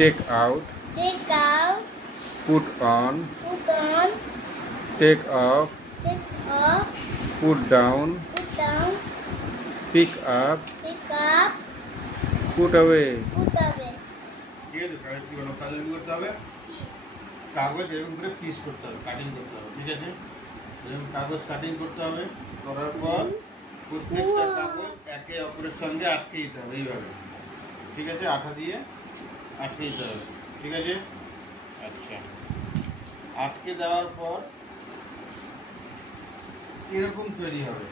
take out, take out, put on, put on, take off, take off, put down, put down, pick up, pick up, put away. put away. ঠিক আছে, কাগজ কি কোনো কাজ করতে হবে? কাগজ এরকম করে পিস করতে হবে, কাটিং করতে হবে, ঠিক আছে? এরকম কাগজ কাটিং করতে হবে, করার পর প্রত্যেকটা কাগজ একে অপরের সঙ্গে আটকে দিতে হবে এইভাবে, ঠিক আছে? আঠা দিয়ে আটকে দিতে হবে, ঠিক আছে? আচ্ছা, আটকে দেওয়ার পর এরকম তৈরি হবে,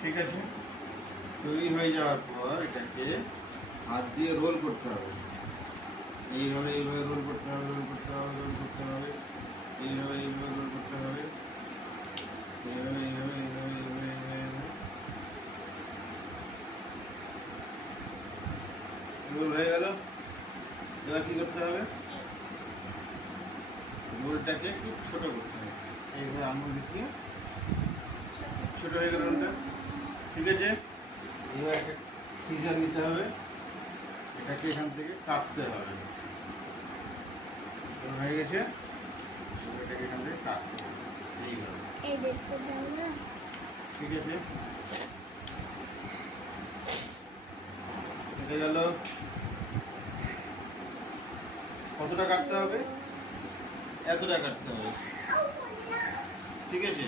ঠিক আছে? তৈরি হয়ে যাওয়ার পর এটাকে হাত দিয়ে রোল করতে হবে, এইভাবে এইভাবে রোল করতে হবে, রোল করতে হবে, রোল করতে হবে, এইভাবে এইভাবে রোল করতে হবে, এইভাবে এইভাবে এইভাবে এইভাবে এইভাবে রোল হয়ে গেল। এবার কি করতে হবে? রোলটাকে একটু ছোট করতে হবে, এইভাবে আঙুল দিয়ে ছোট হয়ে গেল রোলটা, ঠিক আছে? এবার একটা সিজার নিতে হবে, এটাকে এখান থেকে কাটতে হবে, হয়ে গেছে। এটাকে এখান থেকে কাটতে হবে এইভাবে, এই দেখতে দাও না। ঠিক আছে? কেটে গেল। কতটা কাটতে হবে? এতটা কাটতে হবে, ঠিক আছে?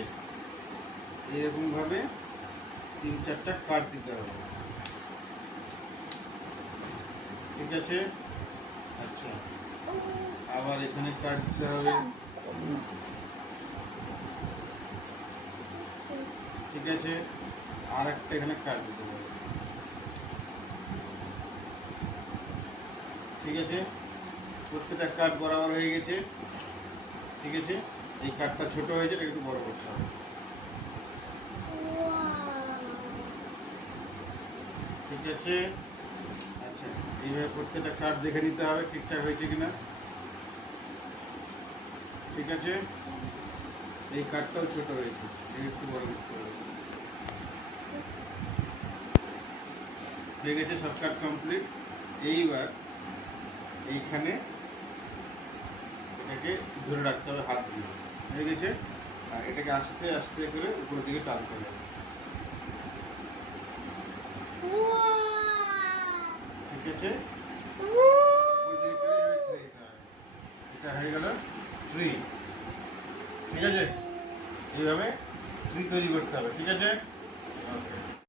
এরকম ভাবে 3-4টা কাট দিতে হবে, ঠিক আছে? আচ্ছা, আবার এখানে কাট দিতে হবে, ঠিক আছে? আর একটা এখানে কাট দিতে হবে, ঠিক আছে? প্রত্যেকটা কাট বরাবর হয়ে গেছে, ঠিক আছে? এই কাটটা ছোট হয়েছে, এটা একটু বড় করতে হবে, ঠিক আছে? আচ্ছা, এইভাবে প্রত্যেকটা কাট দেখে নিতে হবে ঠিকঠাক হয়েছে কিনা, ঠিক আছে? এই কাটটাও ছোট হয়েছে, একটু বড় করতে হবে, হয়ে গেছে। সব কাট কমপ্লিট। এইবার এইখানে এটাকে ধরে রাখতে হবে হাত দিয়ে, হয়ে গেছে। আর এটাকে আস্তে আস্তে করে উপরের দিকে টানতে হবে, ঠিক আছে? এটা হয়ে গেল ট্রি, ঠিক আছে? এইভাবে ট্রি তৈরি করতে হবে, ঠিক আছে?